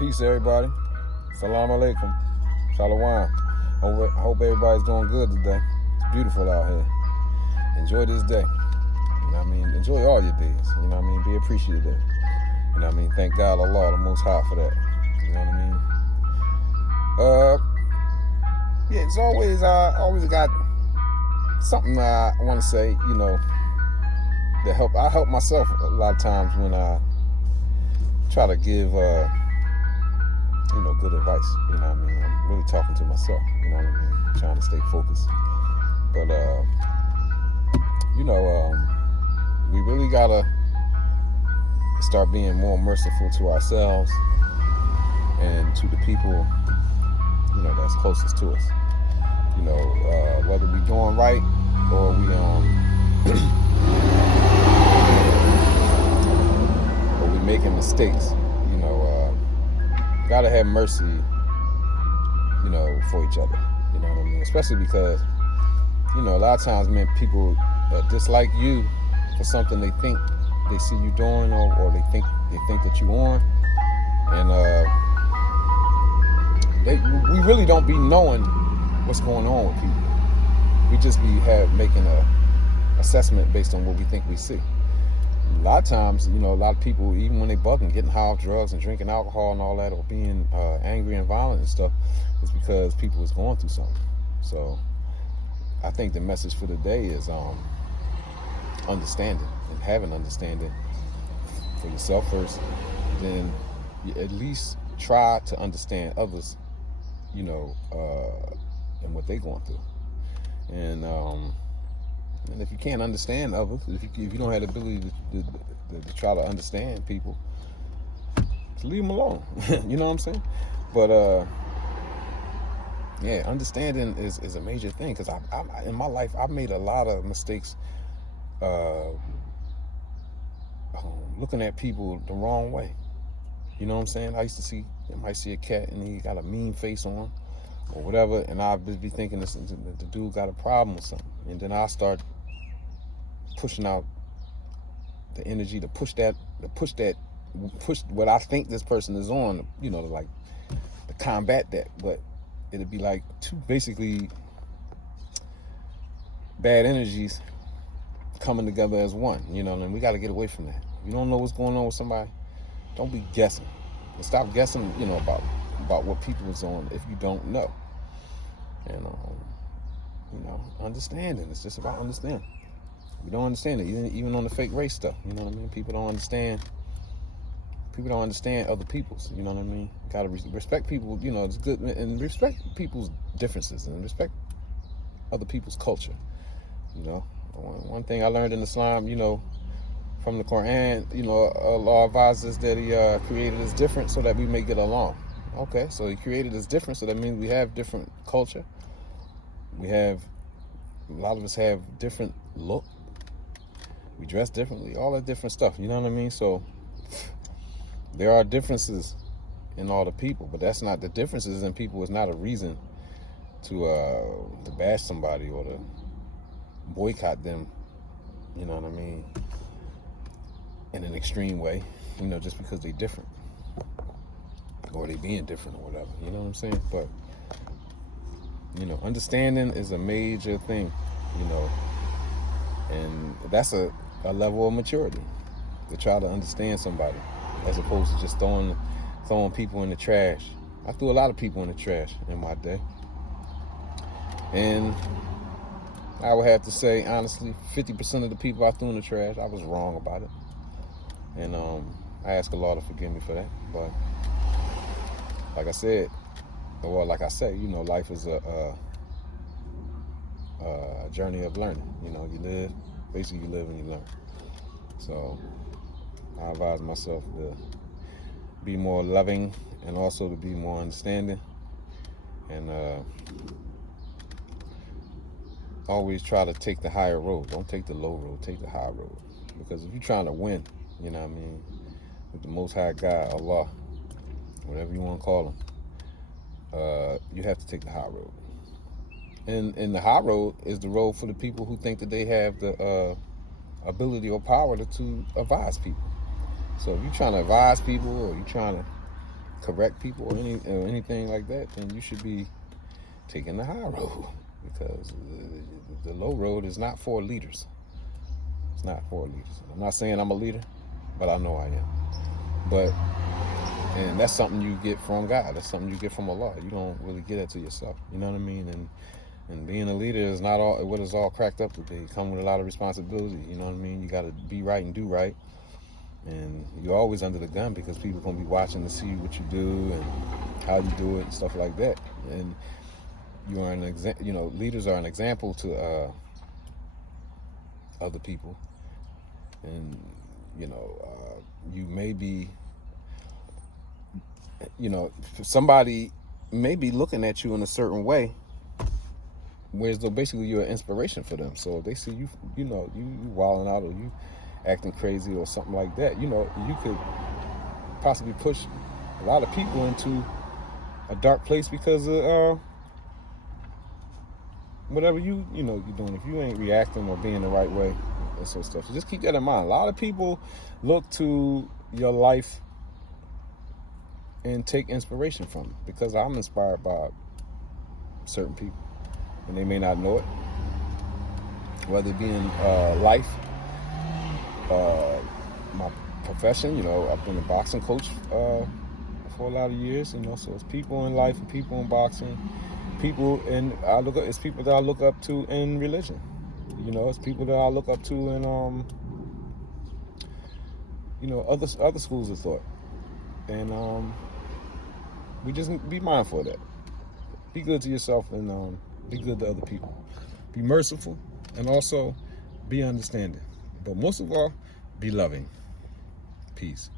Peace, everybody. Salam alaikum. Shalom. I hope everybody's doing good today. It's beautiful out here. Enjoy this day. You know what I mean? Enjoy all your days. You know what I mean? Be appreciative. You know what I mean? Thank God, Allah, the Most High, for that. You know what I mean? Yeah, it's always, I always got something I want to say, you know, that help. I help myself a lot of times when I try to give, you know, good advice. You know what I mean? I'm really talking to myself. You know what I mean? Trying to stay focused. But, you know, we really gotta start being more merciful to ourselves and to the people, you know, that's closest to us. You know, whether we doing right or we or we making mistakes. You know, gotta have mercy, you know, for each other. You know what I mean? Especially because, you know, a lot of times, man, people dislike you for something they think they see you doing, or they think that you on, and we really don't be knowing what's going on with people. We just be making a assessment based on what we think we see. A lot of times, you know, a lot of people, even when they bugging, getting high off drugs and drinking alcohol and all that, or being angry and violent and stuff, is because people is going through something. So I think the message for today is understanding, and having understanding for yourself first. Then you at least try to understand others, you know, and what they're going through. And if you can't understand others, if you don't have the ability to try to understand people, just leave them alone. You know what I'm saying? But yeah, understanding is a major thing, because I in my life I've made a lot of mistakes, looking at people the wrong way. You know what I'm saying? I might see a cat and he got a mean face on, or whatever, and I'll just be thinking the dude got a problem or something, and then I'll start pushing out the energy to push what I think this person is on, you know, to combat that. But it'd be like two basically bad energies coming together as one, you know, and we got to get away from that. If you don't know what's going on with somebody, don't be guessing. And stop guessing, you know, about what people is on if you don't know. And you know, understanding. It's just about understanding. We don't understand it, even on the fake race stuff. You know what I mean? People don't understand other people's. You know what I mean? Gotta respect people. You know, it's good, and respect people's differences, and respect other people's culture. You know, one thing I learned in Islam, you know, from the Quran, you know, Allah advises that He created us different so that we may get along. Okay, so He created us different, so that means we have different culture. A lot of us have different look. We dress differently, all that different stuff. You know what I mean? So there are differences in all the people, but that's not, the differences in people is not a reason to bash somebody or to boycott them. You know what I mean? In an extreme way, you know, just because they're different, or they being different or whatever. You know what I'm saying? But you know, understanding is a major thing. You know, and that's a level of maturity, to try to understand somebody, as opposed to just throwing people in the trash. I threw a lot of people in the trash in my day, and I would have to say, honestly, 50% of the people I threw in the trash, I was wrong about it. And I ask Allah to forgive me for that. But like I said, you know, life is a journey of learning. You know, you live and you learn. So I advise myself to be more loving, and also to be more understanding, and always try to take the higher road. Don't take the low road, take the high road. Because if you're trying to win, you know what I mean, with the Most High God, Allah, whatever you want to call him, you have to take the high road. And the high road is the road for the people who think that they have the ability or power to advise people. So if you're trying to advise people, or you're trying to correct people or anything like that, then you should be taking the high road, because the low road is not for leaders. It's not for leaders. I'm not saying I'm a leader, but I know I am. But, and that's something you get from God. That's something you get from Allah. You don't really get that to yourself. You know what I mean? And being a leader is not all what it's all cracked up to be. It comes with a lot of responsibility. You know what I mean? You got to be right and do right. And you're always under the gun, because people are going to be watching to see what you do and how you do it and stuff like that. And you are leaders are an example to other people. And, you may be, somebody may be looking at you in a certain way, whereas though basically you're an inspiration for them. So if they see you, you wilding out, or you acting crazy or something like that, you could possibly push a lot of people into a dark place because of whatever you're doing. If you ain't reacting or being the right way and sort of stuff. So just keep that in mind. A lot of people look to your life and take inspiration from it, because I'm inspired by certain people, and they may not know it, whether it be in life, my profession. I've been a boxing coach for a lot of years. So it's people in life and people in boxing, it's people that I look up to in religion. It's people that I look up to in other schools of thought. And we just be mindful of that. Be good to yourself, and be good to other people. Be merciful, and also be understanding. But most of all, be loving. Peace.